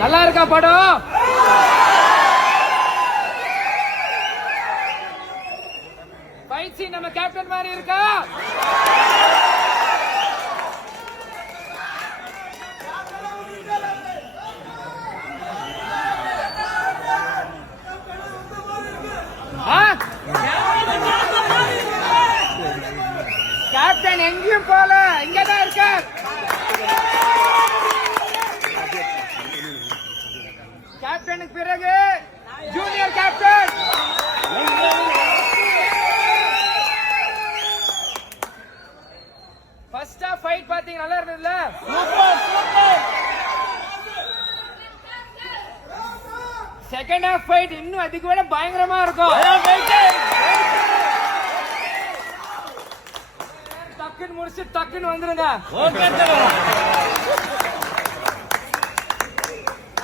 நல்லா இருக்கா படம்? ஃபைட் சீன் நம்ம கேப்டன் மாதிரி இருக்கா? கேப்டன் எங்கேயும் போல, இங்கதான் இருக்க. கேப்டனுக்கு பிறகு junior captain. First half fight பாத்தீங்க, நல்லா இருந்ததுல? செகண்ட் ஹாஃப் ஃபைட் இன்னும் அதுக்கு விட பயங்கரமா இருக்கும். டக்குன்னு முடிச்சு டக்குன்னு வந்துருங்க.